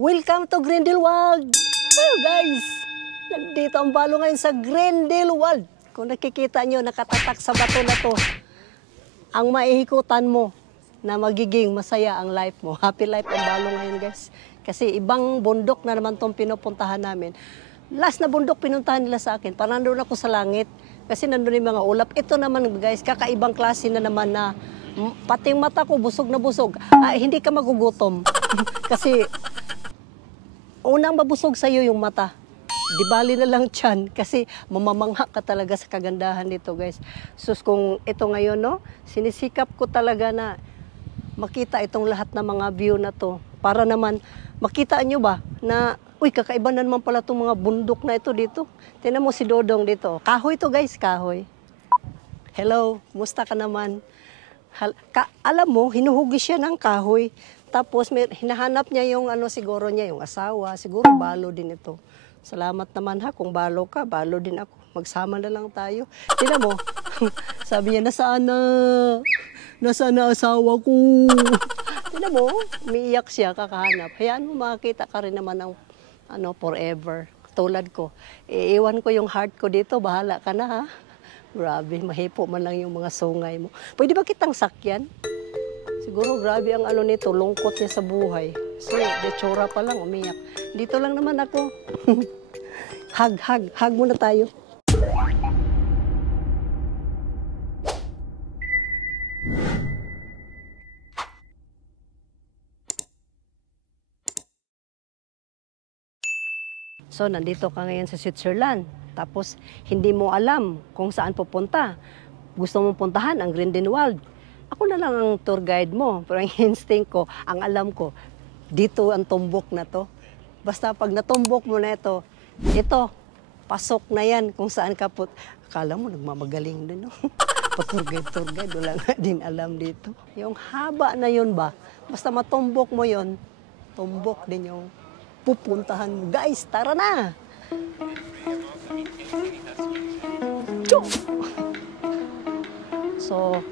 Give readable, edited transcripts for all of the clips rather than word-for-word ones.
Welcome to Grendel World! Oh guys, nandito ang balo ngayon sa Grendel World. Kung nakikita nyo, nakatatak sa bato na to, ang maihikutan mo na magiging masaya ang life mo. Happy life ang balo ngayon guys. Kasi ibang bundok na naman itong pinupuntahan namin. Last na bundok pinuntahan nila sa akin, parang nandun ako sa langit. Kasi nandun yung mga ulap. Ito naman guys, kakaibang klase na naman na pati mata ko busog na busog. Hindi ka magugutom. Kasi unang mabusog sa'yo yung mata. Di bali na lang tiyan kasi mamamangha ka talaga sa kagandahan nito guys. Sus, kung ito ngayon, no, sinisikap ko talaga na makita itong lahat ng mga view na to. Para naman, makita nyo ba na, uy, kakaiba na naman pala itong mga bundok na ito dito. Tingnan mo si Dodong dito. Kahoy to guys, kahoy. Hello, musta ka naman? Alam mo, hinuhugis siya ng kahoy. Tapos hinahanap niya yung siguro niya, yung asawa. Siguro balo din ito. Salamat naman ha, kung balo ka, balo din ako. Magsama na lang tayo. Tingnan mo, sabi niya, nasaan na asawa ko? Tingnan mo, umiiyak siya, kakahanap. Hayaan mo, makakita ka rin naman ng forever. Tulad ko. Iiwan ko yung heart ko dito, bahala ka na ha. Grabe, mahipo man lang yung mga sungay mo. Pwede ba kitang sakyan? Siguro grabe ang nito, lungkot niya sa buhay. So, detsura pa lang, umiyak. Dito lang naman ako. Hug muna tayo. So, nandito ka ngayon sa Switzerland. Tapos, hindi mo alam kung saan pupunta. Gusto mong puntahan ang Grendel World. Ako na lang ang tour guide mo. Pero ang instinct ko, ang alam ko, dito ang tumbok na to. Basta pag natumbok mo na ito, pasok na yan kung saan ka Akala mo, nagmamagaling din, no? Tour guide, wala nga din alam dito. Yung haba na yun ba, basta matumbok mo yun, tumbok din yung pupuntahan mo. Guys, tara na! So,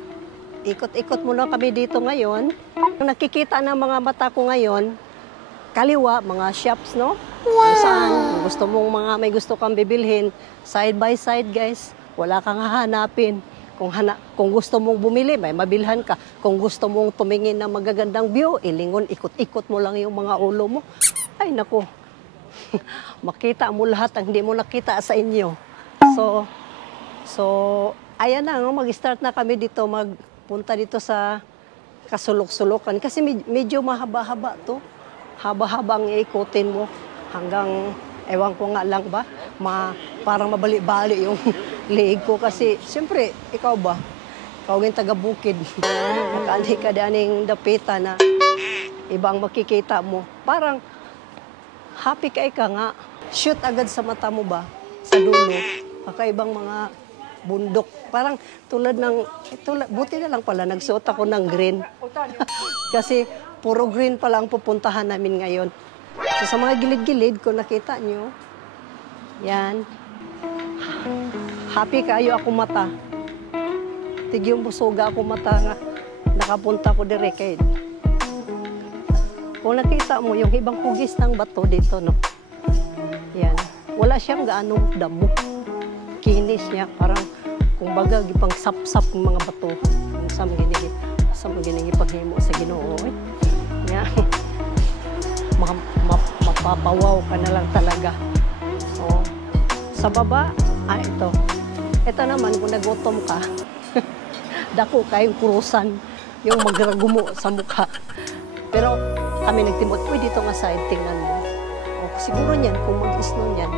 ikot-ikot muna kami dito ngayon. Nakikita ng mga mata ko ngayon, kaliwa, mga shops, no? Wow! Saan, kung gusto mong may gusto kang bibilhin, side by side, guys. Wala kang hahanapin. Kung gusto mong bumili, may mabilhan ka. Kung gusto mong tumingin ng magagandang view, ilingon, ikot-ikot mo lang yung mga ulo mo. Ay, naku. Makita mo lahat ang hindi mo nakita sa inyo. So ayan na, no? Mag-start na kami dito, magpunta dito sa kasulok-sulukan. Kasi medyo mahaba-haba to. Haba-haba ang iikutin mo hanggang, ewan ko nga lang ba, parang mabali-bali yung liig ko. Kasi, siyempre, ikaw ba? Ikaw yung taga-bukid. Makaanay ka daning dapita na ibang makikita mo. Parang, happy ka nga. Shoot agad sa mata mo ba? Sa dulo. Kakaibang mga bundok. Parang tulad ng, buti na lang pala, nagsuot ako ng green. Kasi puro green pala ang pupuntahan namin ngayon. So, sa mga gilid-gilid, kung nakita nyo, yan. Happy kayo ako mata. Tigyong busoga ako mata nga. Nakapunta ko direct. Kung nakita mo, yung ibang hugis ng bato dito, no? Yan. Wala siyang gaano damo. Kinis niya, parang, kung baga, gipang sap-sap ng mga bato. Sa maginigi paghimo sa Ginoo. Yan. Mapapawaw ka na lang talaga. So, sa baba, ito. Ito naman, kung nagutom ka, dako kayong kurusan, yung magragumo sa mukha. Pero, kami nagtimot, uy, dito nga side, tingnan mo. O, siguro niyan, kung mag-isno niyan,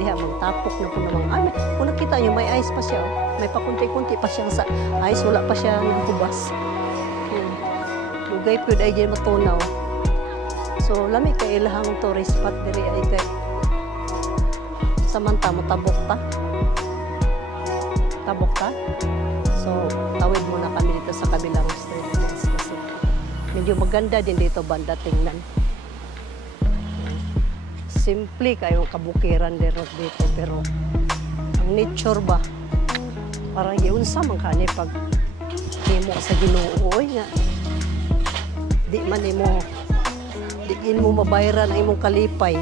diha, magtapok na po naman. Kung nakita niyo, may ice pa siya. May pakunti-kunti pa siya sa ice, wala pa siya nagkubas. Lugay po, dahil dyan matunaw. So, lami kay ilahang tourist spot diri ay kay samanta mo tabok ta. So, tawid muna kami dito sa kabilang street guys kasi medyo maganda din dito banda tingnan. Simple kayong kabukiran dito pero ang nature ba parang giunsa man kani pag himo sa Ginoo nga di man nimo Diin mo mabayaran ang imong kalipay.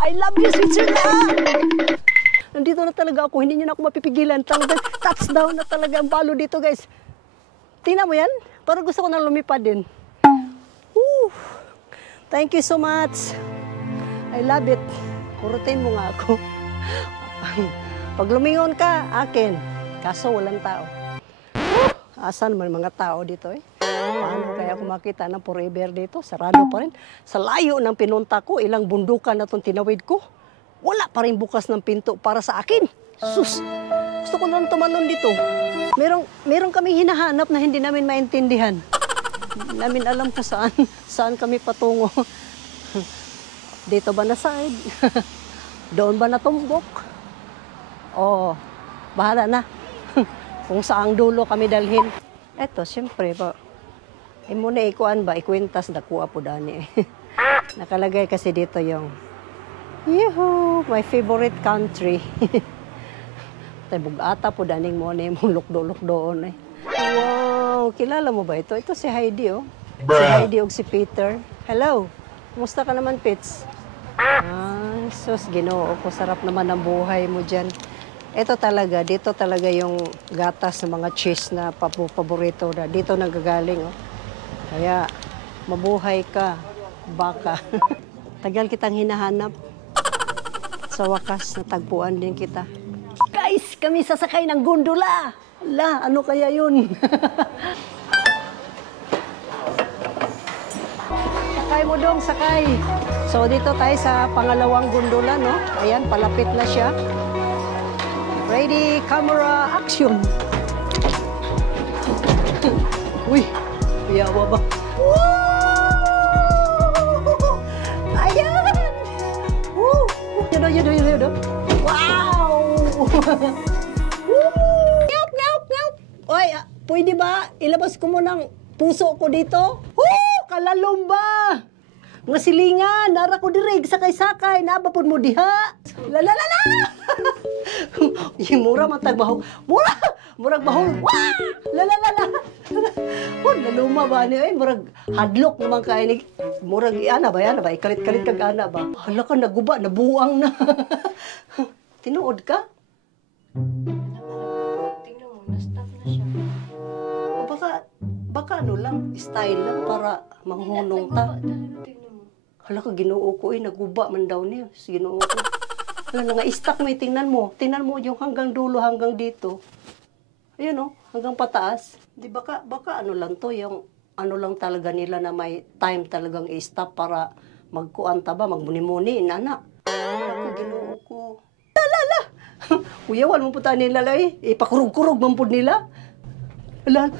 I love you, Switzerland! Nandito na talaga ako, hindi nyo na ako mapipigilan. Talagang touchdown na talaga ang balo dito, guys. Tingnan mo yan? Parang gusto ko na lumipad din. Woo! Thank you so much. I love it. Kurutin mo nga ako. Pag lumingon ka, akin. Kaso walang tao. Asan man mga tao dito eh? Paano kaya ako makita ng forever dito? Sarado pa rin. Sa layo ng pinunta ko, ilang bundukan na itong tinawid ko. Wala pa rin bukas ng pinto para sa akin. Sus! Gusto ko lang tumalon dito. Merong kami hinahanap na hindi namin maintindihan. Hindi namin alam kung saan kami patungo. Dito ba na side? Doon ba na tumbok? Oh, bahala na. Kung saang dulo kami dalhin. Eto, siyempre ba, muna ikuan ba, ikwintas dakuha po dani. Nakalagay kasi dito yung, yuhu, my favorite country. Tay bugata po daning mo na yung lukdo-lukdoon eh. Wow, kilala mo ba ito? Ito si Heidi oh. Si Heidi o si Peter. Hello, kumusta ka naman, Pits? Ay, sus, Ginoo ko, sarap naman ang buhay mo dyan. Ito talaga, dito talaga yung gatas ng mga cheese na paborito na. Dito nanggagaling, oh. Kaya, mabuhay ka, baka. Tagal kitang hinahanap. Sa wakas, natagpuan din kita. Guys, kami sasakay ng gondola. Ala, ano kaya yun? Sakay mo dong, sakay. So, dito tayo sa pangalawang gondola, no? Ayan, palapit na siya. Ready, camera, action! Uy, yawa ba? Woo! Ayan! Woo! Yun. Wow! Ngap, ngap, ngap! Oy, pwede ba ilabas ko mo ng puso ko dito? Woo! Kalalom ba? Nga silingan, nara ko dirig, sakay-sakay, nabapod mo diha. Lalalala! Yung mura matag bahog. Murag bahog. Wah! Lalalala! Oh, naluma ba niya eh? Murag hadlok naman kayo ni. Murag ana ba? Ikalit-kalit kag ana ba? Hala ka, naguba, nabuang na. Tinuod ka? Tingnan mo, na-stop na siya. O baka ano lang, style lang para manghunong ta. Tingnan mo. Hala ka, Ginoo ko eh, naguba man daw niya. Ginoo ko. Hala, nga istak mo, tingnan mo. Tingnan mo yung hanggang dulo, hanggang dito. Ayun o, hanggang pataas. Di baka ano lang to, yung ano lang talaga nila na may time talagang i-stop para magkuanta ba, magmuni-muni, inana. Hala ka, Ginoo ko. Lalala! Uyawan mo puta nila lay. Ipakurug-kurug mampod nila. Hala.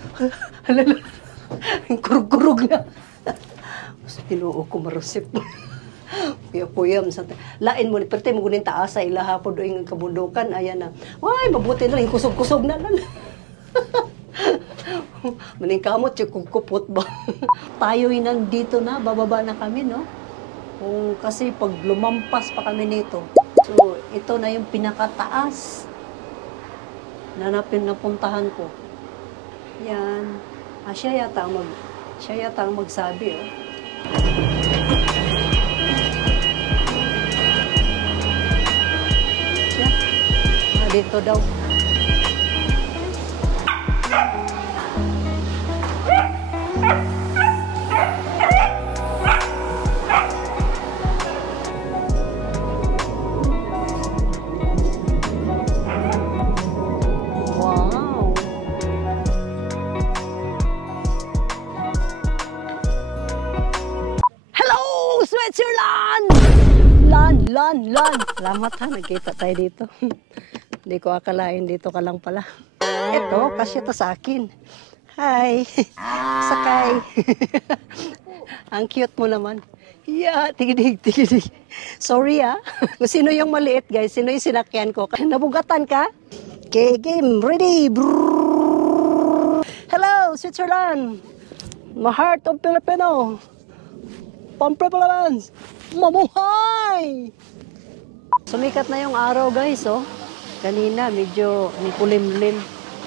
Kurug-kurug na. Ginoo ko marusip. Kuya, lain mo, perte mo gunin taasa, ilaha po doon yung kabundukan, ayan na. Ay, mabuti na rin, kusog-kusog na lang. Maning kamot, yung kukupot ba? Tayo'y nandito na, bababa na kami, no? Kasi pag lumampas pa kami nito, so ito na yung pinakataas na napuntahan ko. Yan. Siya yata ang magsabi, oh. Dito daw. Wow. Hello, Switzerland! Land. Salamat ha, nagkita tayo dito. Hindi ko akalain dito ka lang pala. Eto, kasya to sa akin. Hi! Sakay! Ang cute mo naman. Yeah, tigidig. Sorry Kung sino yung maliit guys, sino yung sinakyan ko. Nabugatan ka? Okay, game, ready! Brrr. Hello, Switzerland! My heart of Filipino! Pamprepalavans! Mabuhay! Sumikat na yung araw guys, oh. Kanina, medyo kulimlim.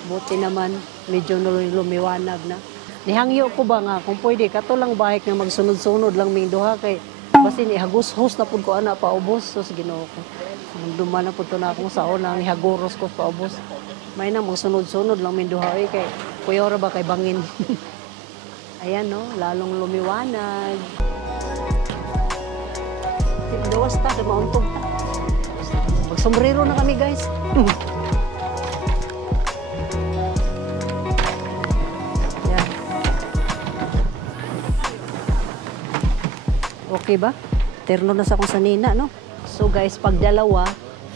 Buti naman, medyo lumiwanag na. Nihangyo ko ba nga kung pwede kato lang bahik nga magsunod-sunod lang ming duha kay basin ihagos-hos na pud ko ana paubos sus Ginoo ko. Duman na pud to na akong saon nang ihagoros ko paubos. May na magsunod-sunod lang ming duha kay kuya ra ba kay bangin. Ayan no, lalong lumiwanag. Dawas ta sa mauntog. Magsombrero na kami guys. Okay ba? Terno na sa kong sanina, no? So guys, pag dalawa,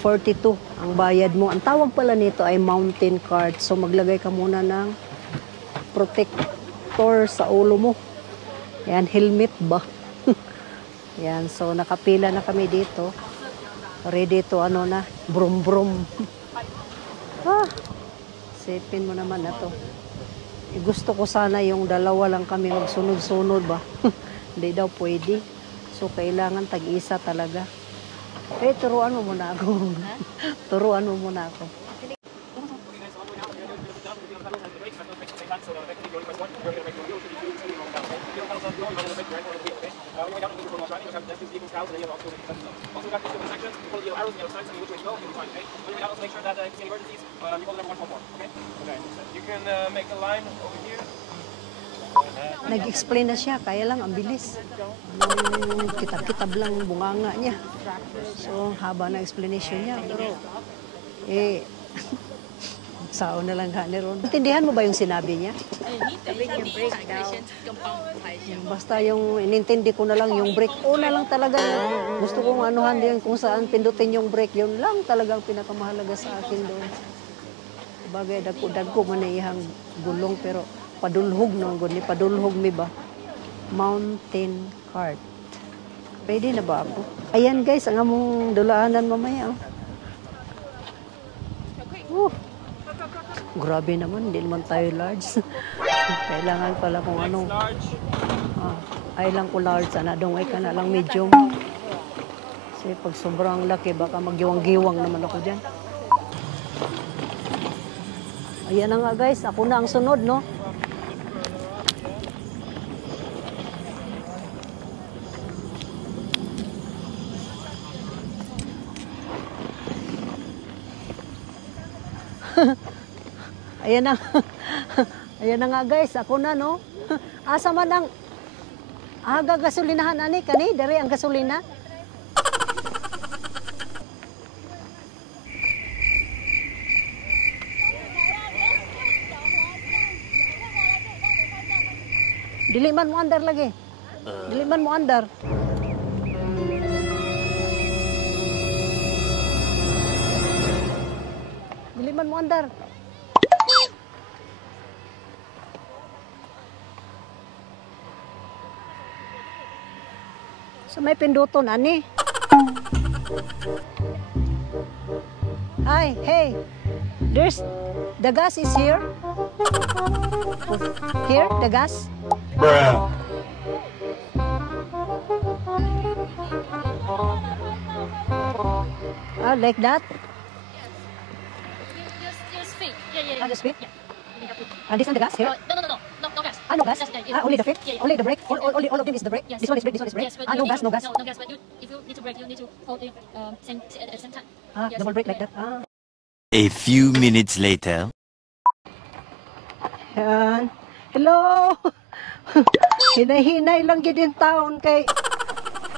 42 ang bayad mo. Ang tawag pala nito ay mountain cart. So maglagay ka muna ng protector sa ulo mo. Yan, helmet ba? Yan, so nakapila na kami dito. Ready to ano na, brum brum. Sipin mo naman na to. Gusto ko sana yung dalawa lang kami magsunod-sunod ba? Hindi daw pwede. So, kailangan tag-isa talaga. Turuan mo muna ako. Turuan mo muna ako. Nag-explain na siya, kaya lang ang bilis. Kitab-kitab lang bunganga niya. So, haba na explanation niya. Pero, sao na lang ka ni Ron. Intindihan mo ba yung sinabi niya? Basta yung inintindi ko na lang yung break. Una lang talaga. Gusto kong anuhan din kung saan pindutin yung break. Yun lang talagang pinakamahalaga sa akin doon. Bagay, dagko man na ihang gulong pero padulhog nung guni, padulhog mi ba? Mountain cart. Pwede na ba ako? Ayan guys, ang among dulaanan mamaya. Grabe naman, hindi naman tayo large. Kailangan pala kung ano. Ay lang ko large, anadong ay ka na lang medium. Kasi pag sobrang laki, baka maggiwang-giwang naman ako dyan. Ayan na nga guys, ako na ang sunod, no? Ayan na. Ayan na nga guys, ako na no. Asa man ang gasolinahan ani kani, dere ang gasolina. Dili man mo andar lagi. Dili man mo andar. Dili man mo andar. So may pinduton ani. Hi, hey. There's the gas is here. Here, the gas. Bruh. Like that. Just feet. Yeah. Just feet. Yeah. And this one the gas here. No gas. No gas. Just, yeah. Only the feet. Yeah. Only the brake. All of them is the brake. Yes. This one is brake. This one is brake. Yes, but No you gas. No gas. No gas. But if you need to brake, you need to hold it at the same time. Yes. Double brake like that. A few minutes later. Yan. Hello. Hinay-hinay lang gid in town kay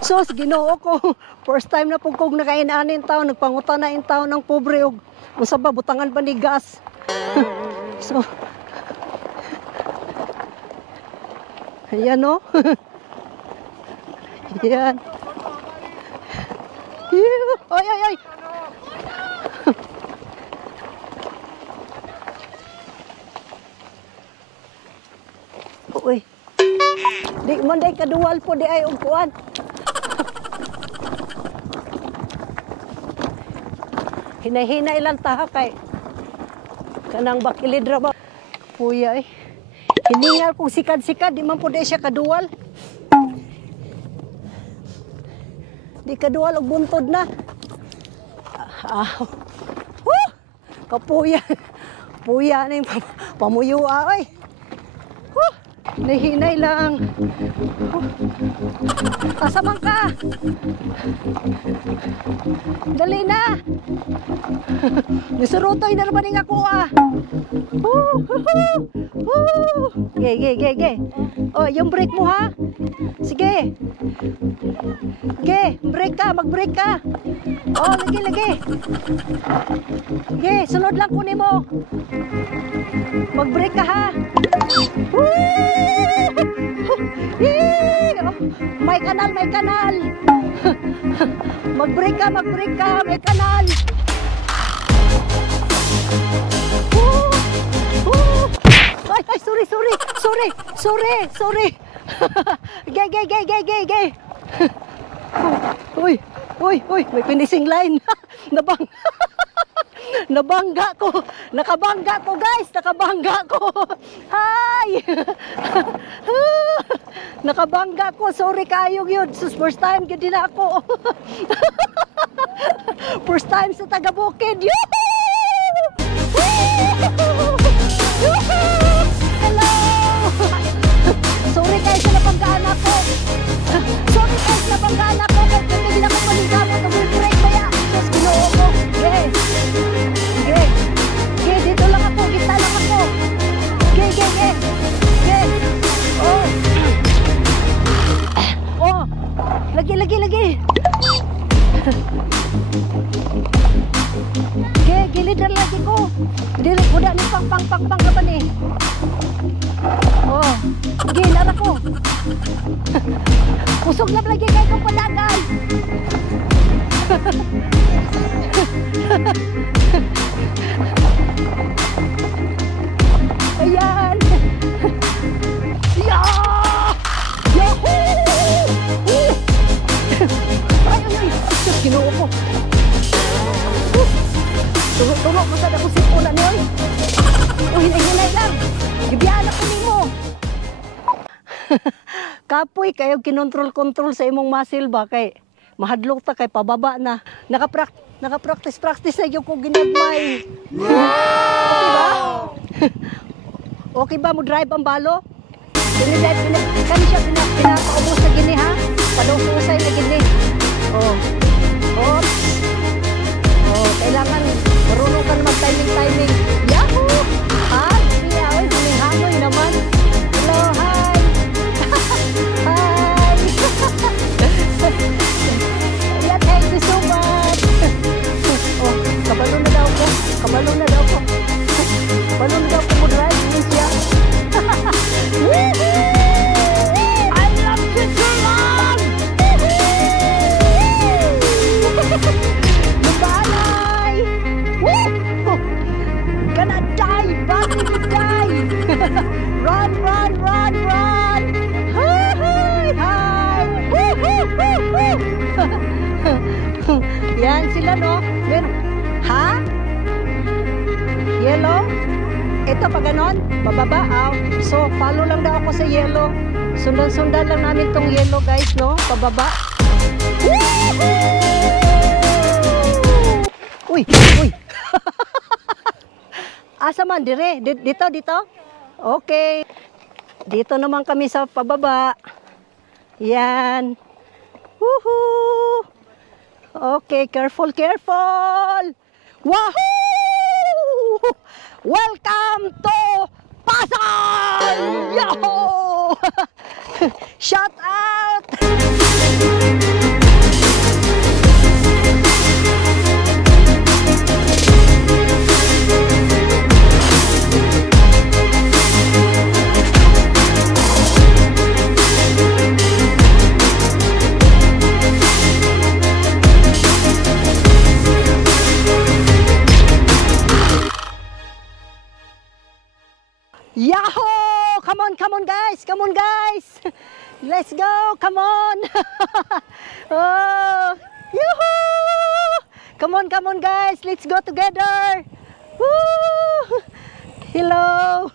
sus Ginoo ko. First time na pug kog nakain-an in town, nagpangutan na in town ng pobre og unsa ba butangan pa ni gas. So ayan no. Ayan. Ay. Uy. Di man day kaduwal po di ay og kuan. Hinay-hinay lang ta kay kanang bakilid ra ba. Puya hiningal kong sikad-sikad di man po di siya kaduwal. Di kaduwal og buntod na. Kapuya. Puya ning pamuyua oy. Hinahinay lang. Asaman ka? Dali na. Nisurutoy na naman nga ako ah. Ge. Oh, yung brake mo ha. Sige. Ge, brake ka, mag-brake ka. Oh, lagi. Ge, sunod lang kunin mo. Mag-brake ka ha. May kanal. Mag-brake ka, may kanal. Ay, sorry. Gay. Uy, may finishing line. Nabangga ko. Nakabangga ko, guys. Hi. Nakabangga ko. Sorry kayo yun. First time gid na ako. First time sa taga-bukid. Hello. Sorry guys sa nabanggaan ako. Kasi hindi na ko paligamo. Nag-break kaya. Tapos ginoo ko. Ge, dito lang ako. Gita lang ako. Ge. Oh. Lagi. Ge, gilid lagi ko. Dili ko na ni pang ka ba ni? Oh. Ge, lara ko. Kusog na lagi kayo kong palagan. Ayan. Ay. Ginoo ko. Turo ko sa dako sipulan ni oy. Hinay lang. Gibiyan ako nimo. Kapoy kayo kinontrol-kontrol sa imong muscle ba kay mahadlok ta kay pababa na. Naka-practice na yung ko ginagmay. Okay ba? Okay ba mo drive ang balo? Kani siya pinapaubos na gini ha? Padusay na gini. Oh. Oops. Oh, kailangan marunong ka na mag-timing. Yahoo! Ah, siya, oy, hanoy naman. Hello, hi. Hi. Yeah, thank you so much. Oh, kabalo na daw ko. Kabalo na daw ko mo drive. Siya. Woohoo! I love Switzerland! Goodbye! Woo! Gonna die! Battery to die! Run! Hi! Woo! Yan sila no? Ha? Yellow? Ito pa ganon? Bababa? So, follow lang daw ako sa yellow. Sundan lang namin tong yellow guys, no? Pababa. Uy! Asa man? Dire? Dito? Okay. Dito naman kami sa pababa. Yan. Woohoo! Okay, careful! Wahoo! Welcome to Pasay! Yahoo! Shout out! Yahoo! Come on guys! Let's go! Come on! Oh! Yahoo! Come on guys! Let's go together! Woo! Hello!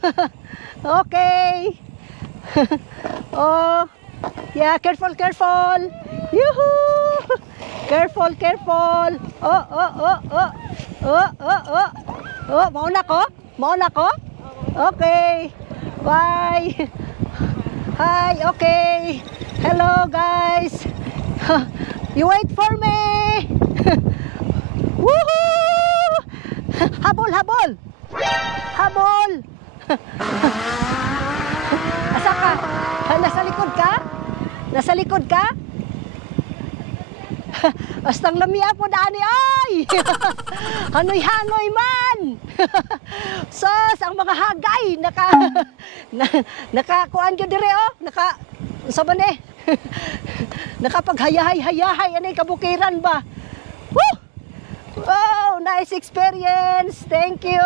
Okay! Oh! Yeah, careful! Yahoo! Careful! Oh! Mauna ko? Okay! Bye! Hi, okay. Hello, guys. You wait for me. Woohoo! Habol, habol. Habol. Asa ka? Nasa likod ka? Nasa likod ka? Astang lamia po dani ay! Hanoy-hanoy man! Sos, ang mga hagay nakakuan ko dire oh, saban eh. Nakapaghayahay-hayahay anay kabukiran ba? Woo! Wow, nice experience. Thank you.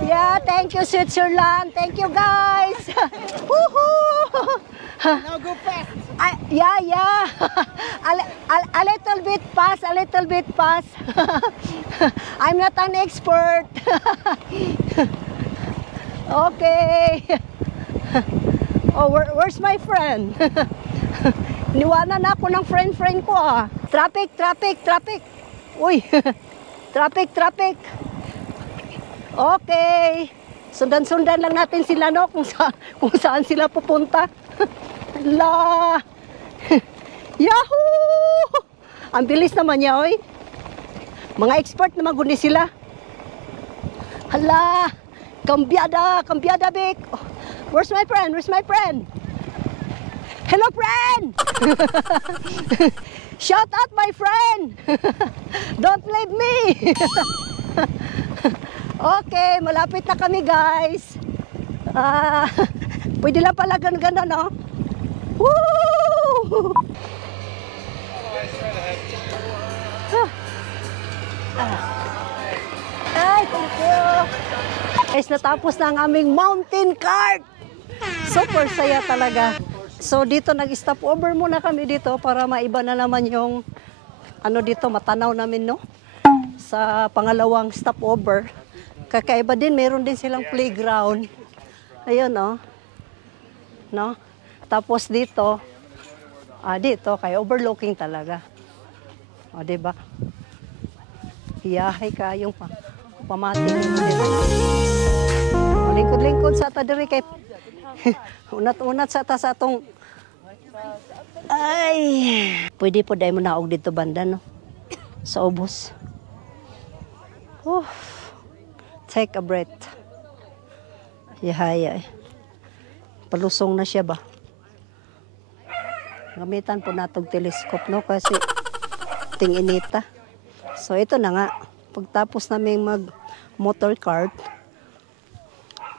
Yeah, thank you Switzerland. Thank you guys. Woohoo! Now go fast. Yeah. A little bit fast, a little bit fast. I'm not an expert. Okay. Oh, where's my friend? Niwanan ako ng friend ko ah. Traffic. Uy, traffic. Okay. Sundan lang natin sila no kung saan sila pupunta. La. Yahoo! Ang bilis naman niya, oy. Mga expert naman guni sila. Hala. Kambyada big. Oh, where's my friend? Hello, friend! Shout out, my friend! Don't leave me! Okay, malapit na kami, guys. Pwede lang pala gano'n, no? Woo! Ay, thank you! Guys, natapos na ang aming mountain cart! Super saya talaga. So dito nag-stop over muna kami dito para maiba na naman yung dito matanaw namin no sa pangalawang stopover. Kakaiba din, meron din silang playground. Ayun oh. No? Tapos dito kay overlooking talaga. O di ba? Hiyahay ka yung pamating mo dito. Lingkod-lingkod sa tadiri kay unat-unat sa atong ay pwede po dahil mo naog dito banda no sa ubos. Take a breath. Yahaya palusong na siya ba, gamitan po natong telescope no kasi ting-inita. So ito na nga pagtapos namin mag motor cart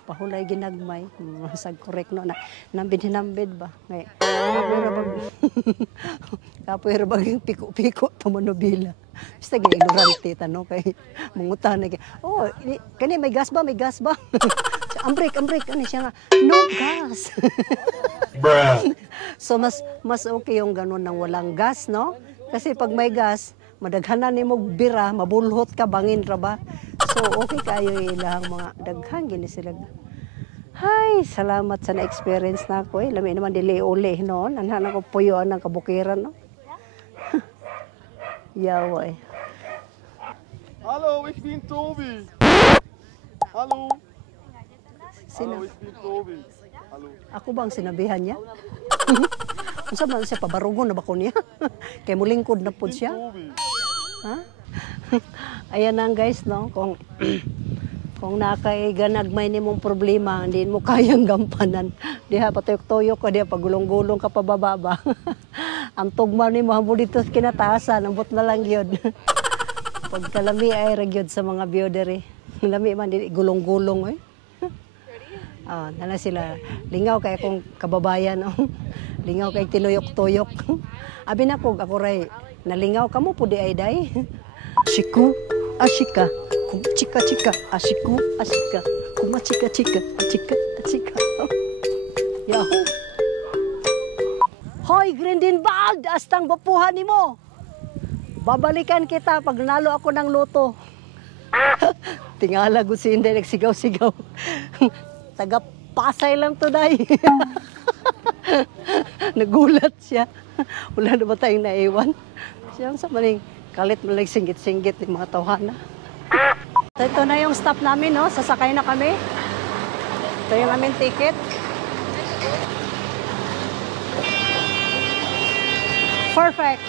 pahulay ginagmay masag correct no na nambid ba ngay kapoy ra bag piko-piko tumanobila basta ignorante tano kay mungutan kay kani may gas ba ambrek ano siya nga no gas. So mas okay yung ganun nang walang gas no kasi pag may gas madaghanan nimo bira mabulhot ka bangin ra ba. So, okay kayo ilang mga daghan gini sila. Hay, salamat sa na-experience na ako. Lami naman dili uli noon. Anhan ako puyoan ng kabukiran, no? Yaway. Hallo, ich bin Tobi. Hallo. Sino? Hallo, ich bin Tobi. Hallo. Ako bang sinabihan niya? Kung saan man siya, pabarugon na ba ko niya? Kaya mulingkod na po siya. Ha? Ayan lang guys, no? Kung nakaiganagmay ni mong problema, hindi mo kayang gampanan. Diha, patuyok-tuyok ka, diha, pagulong-gulong ka pababa. Ang tugma ni mo, hamo dito kinataasan, ambot na lang yun. Pagkalami ay ragyod sa mga biyodere. Lami man, gulong-gulong, eh. Nala sila, lingaw kay akong kababayan, oh. Lingaw kay tinuyok-tuyok. Abi na ko, ako ray, nalingaw ka mo po di ay day. Ashiku, ashika, kumachika-chika, ashiku, ashika, kumachika-chika, achika. Yahoo! Hoy, Grindelwald, astang bapuhan ni mo. Babalikan kita pag nalo ako ng loto. Tingala ko si Inday, nagsigaw-sigaw. Taga-Pasay lang to, day. Nagulat siya. Wala na ba tayong naiwan? Siyang sa maning kalit mo lang singgit-singgit ng mga tawhana. Ito na yung stop namin, no? Sasakay na kami. Ito yung aming ticket. Perfect.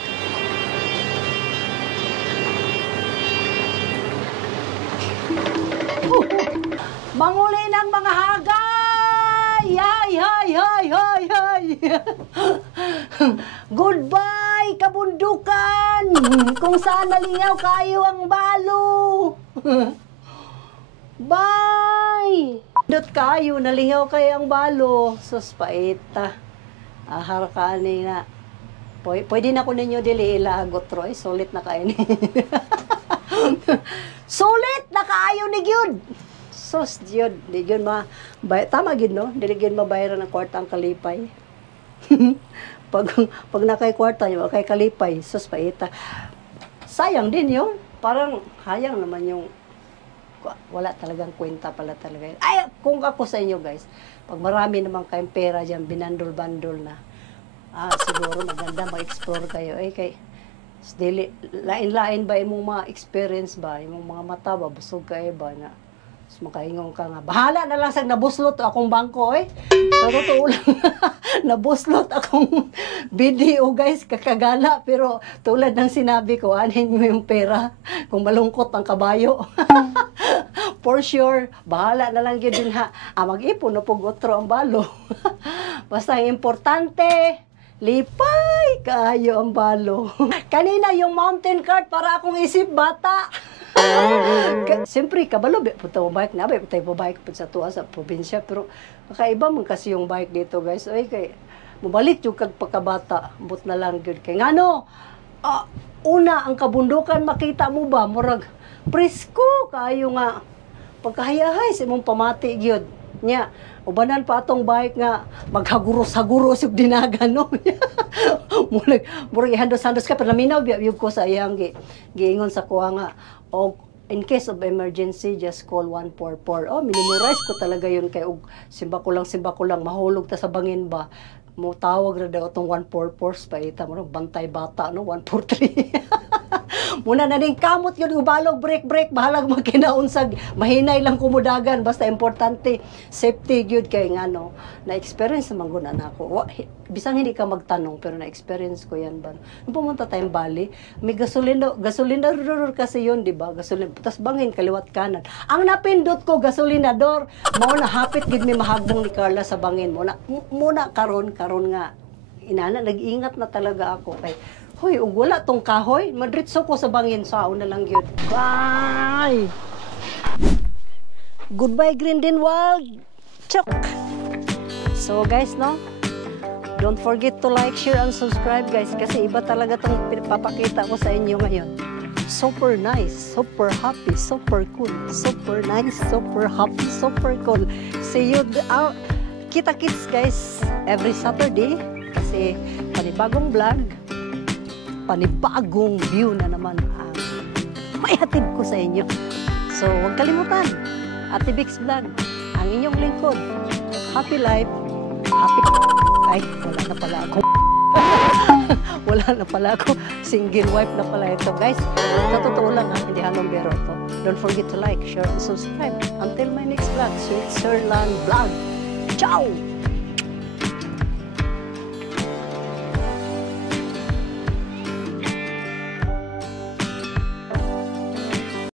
Manguli ng mga hagay! Hay, hay, hay, hay, hay! Goodbye, kabundukan! Kung saan nalingaw kayo ang balo! Bye! Dot kayo, nalingaw kayo ang balo. Sus, paita. Ahar ka na. Pwede na ko ninyo dili ilagot, Troy. Sulit na kayo ni. Sulit na kaayo ni Gyud. Sus, Gyud. Di Gyud tama Gyud, no? Dili Gyud mabayaran ng kwarta ang kalipay. pag nakay kwarta nyo, kay kalipay. Sus, paita. Sayang din yun. Parang hayang naman yung wala talagang kwenta pala talaga yun. Ay, kung ako sa inyo guys, pag marami naman kayong pera dyan, binandol-bandol na, siguro maganda mag-explore kayo. Kay lain-lain ba imong mga experience ba, imong mga mata ba, busog kayo ba na, makaingon ka nga, bahala na lang sa nabuslot akong bangko, totoo lang, nabuslot akong video guys, kakagala, pero tulad ng sinabi ko, anin mo yung pera, kung malungkot ang kabayo. For sure, bahala na lang yun din ha, mag-ipon na pug otro ang balo. Basta ang importante, lipay kayo ang balo. Kanina yung mountain cart para akong isip bata. Siyempre, kabalo, punta mo bike na, tayo po bike po sa tuwa sa probinsya, pero kakaiba mo kasi yung bike dito, guys. Ay, kay, mabalik yung pagkabata, but na lang yun. Kaya nga, no, una, ang kabundukan, makita mo ba, murag, presko, kayo nga, pagkahayahay, sa mong pamati, yun. Nya, ubanan pa atong bike nga, maghaguros-haguros yung dinagan, no? Murag, ihandos-handos ka, pero naminaw, yung ko sa iyang, giingon sa kuha nga, o in case of emergency, just call 144. Minimorize ko talaga yun kay simba ko lang, mahulog ta sa bangin ba. Mo tawag na daw itong 144 pa ita mo bantay bata no 143. Muna na ning kamot yun ubalog break bahalag magkinaonsag mahinay lang kumudagan basta importante safety gyud kay ngano na experience naman guna nako. Bisang hindi ka magtanong pero na experience ko yan ba. Nung pumunta tayong Bali, may gasolina kasi yun, di ba? Gasolina, tas bangin kaliwat kanan. Ang napindot ko gasolinador, mao na hapit gid mi mahagdang ni Carla sa bangin mo. Muna karon nga inana nag-ingat na talaga ako kay hoy, ug wala tong kahoy, madritso ko sa bangin sao na lang gyud. Bye. Goodbye Grindelwald. Chok. So guys, no? Don't forget to like, share, and subscribe guys kasi iba talaga itong papakita ko sa inyo ngayon. Super nice, super happy, super cool, super nice, super happy, super cool. See you kita-kits guys every Saturday kasi panibagong vlog, panibagong view na naman ang may hatid ko sa inyo. So huwag kalimutan, Ate Bix Vlog, ang inyong lingkod. Happy life, happy... Ay, wala na pala ako. Single wife na pala ito. Guys, sa totoo lang ha, hindi halong biro ito. Don't forget to like, share, and subscribe. Until my next vlog, Sweet Sirland Vlog. Ciao!